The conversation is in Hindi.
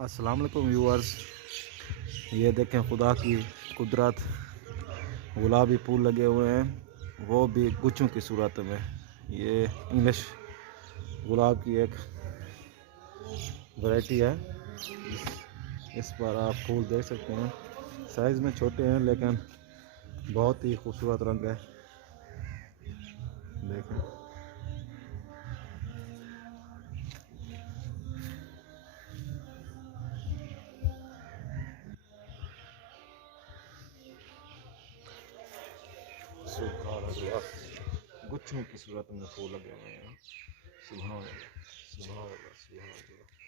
अस्सलाम वालेकुम व्यूअर्स, ये देखें खुदा की कुदरत। गुलाबी फूल लगे हुए हैं, वो भी गुच्छों की सूरत में। ये इंग्लिश गुलाब की एक वैरायटी है। इस पर आप फूल देख सकते हैं, साइज़ में छोटे हैं लेकिन बहुत ही खूबसूरत रंग है। देखें, सुभान अल्लाह, गुच्छों की सूरत में फूल लगे हुए हैं। सुभान अल्लाह, सुभान अल्लाह, सुभान अल्लाह।